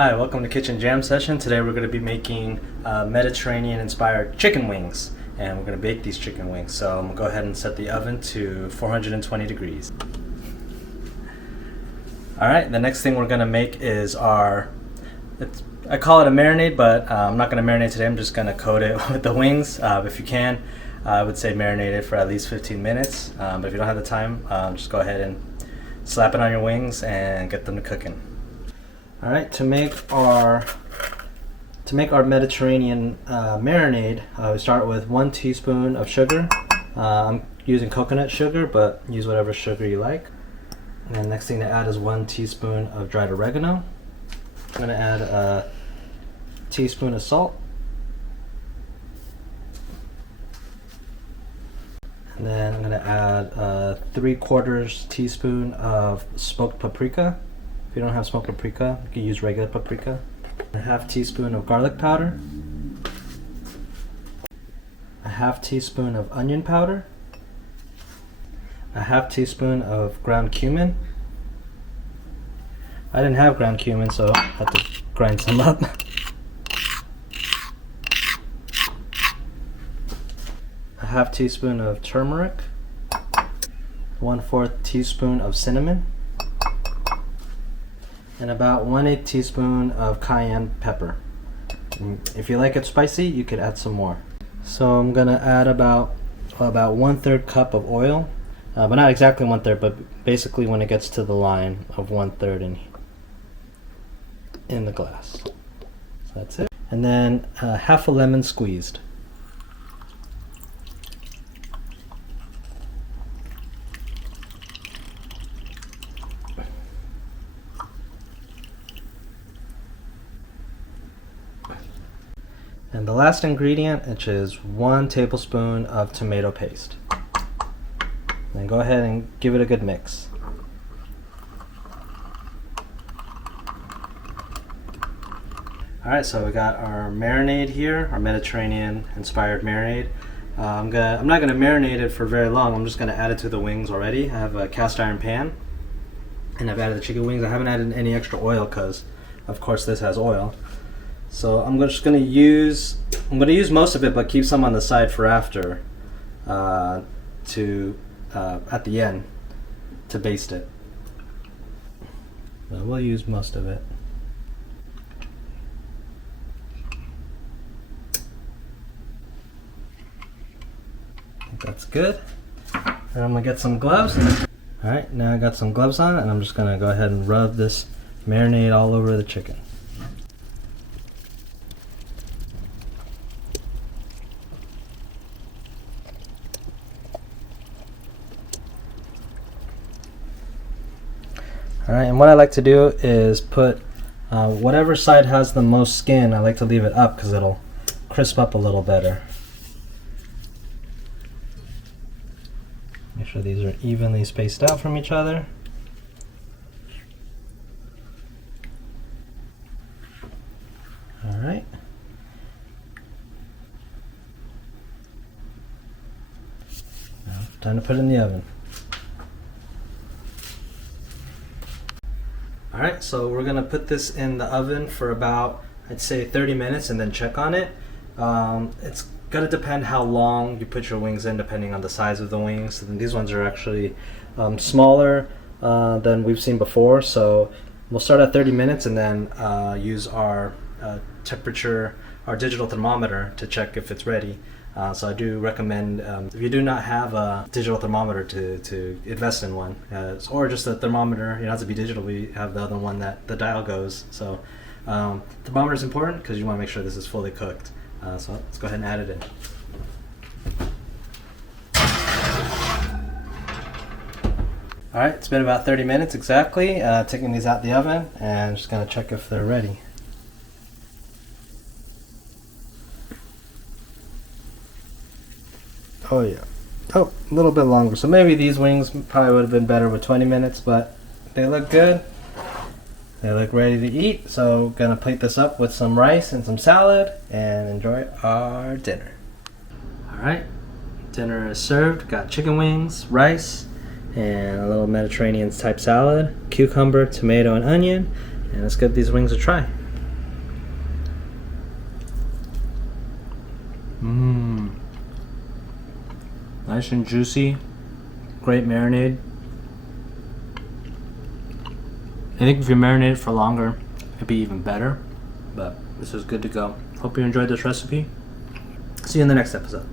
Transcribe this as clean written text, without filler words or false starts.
Hi, welcome to Kitchen Jam Session. Today we're going to be making Mediterranean-inspired chicken wings, and we're going to bake these chicken wings. So I'm going to go ahead and set the oven to 420 degrees. Alright, the next thing we're going to make is I call it a marinade, but I'm not going to marinate today. I'm just going to coat it with the wings. If you can, I would say marinate it for at least 15 minutes. But if you don't have the time, just go ahead and slap it on your wings and get them to cooking. All right, to make our Mediterranean marinade, we start with 1 teaspoon of sugar. I'm using coconut sugar, but use whatever sugar you like. And then next thing to add is 1 teaspoon of dried oregano. I'm going to add a teaspoon of salt. And then I'm going to add 3/4 teaspoon of smoked paprika. If you don't have smoked paprika, you can use regular paprika. A 1/2 teaspoon of garlic powder. A 1/2 teaspoon of onion powder. A 1/2 teaspoon of ground cumin. I didn't have ground cumin, so I had to grind some up. A 1/2 teaspoon of turmeric. 1/4 teaspoon of cinnamon. And about 1/8 teaspoon of cayenne pepper. If you like it spicy, you could add some more. So I'm gonna add about 1/3 cup of oil, but not exactly 1/3, but basically when it gets to the line of 1/3 in the glass. So that's it. And then 1/2 a lemon squeezed. And the last ingredient, which is 1 tablespoon of tomato paste. Then go ahead and give it a good mix. Alright, so we got our marinade here, our Mediterranean inspired marinade. I'm not going to marinate it for very long. I'm just going to add it to the wings already. I have a cast iron pan, and I've added the chicken wings. I haven't added any extra oil because, of course, this has oil. So I'm just going to use most of it, but keep some on the side for after, at the end, to baste it. But we'll use most of it. I think that's good. And I'm going to get some gloves. Alright, now I got some gloves on, and I'm just going to go ahead and rub this marinade all over the chicken. Alright, and what I like to do is put whatever side has the most skin, I like to leave it up because it'll crisp up a little better. Make sure these are evenly spaced out from each other. Alright. Now, time to put it in the oven. Alright, so we're going to put this in the oven for about, I'd say 30 minutes and then check on it. It's going to depend how long you put your wings in, depending on the size of the wings. And these ones are actually smaller than we've seen before, so we'll start at 30 minutes and then use our temperature, our digital thermometer to check if it's ready. So I do recommend, if you do not have a digital thermometer, to invest in one, or just a thermometer. You don't have to be digital. We have the other one that the dial goes. So thermometer is important because you want to make sure this is fully cooked. So let's go ahead and add it in. All right, it's been about 30 minutes exactly. Taking these out the oven and just gonna check if they're ready. Oh yeah. Oh, a little bit longer. So maybe these wings probably would have been better with 20 minutes, but they look good. They look ready to eat. So gonna plate this up with some rice and some salad and enjoy our dinner. All right, dinner is served. Got chicken wings, rice, and a little Mediterranean type salad, cucumber, tomato, and onion. And let's give these wings a try. Mmm. Nice and juicy. Great marinade. I think if you marinate it for longer, it'd be even better. But this is good to go. Hope you enjoyed this recipe. See you in the next episode.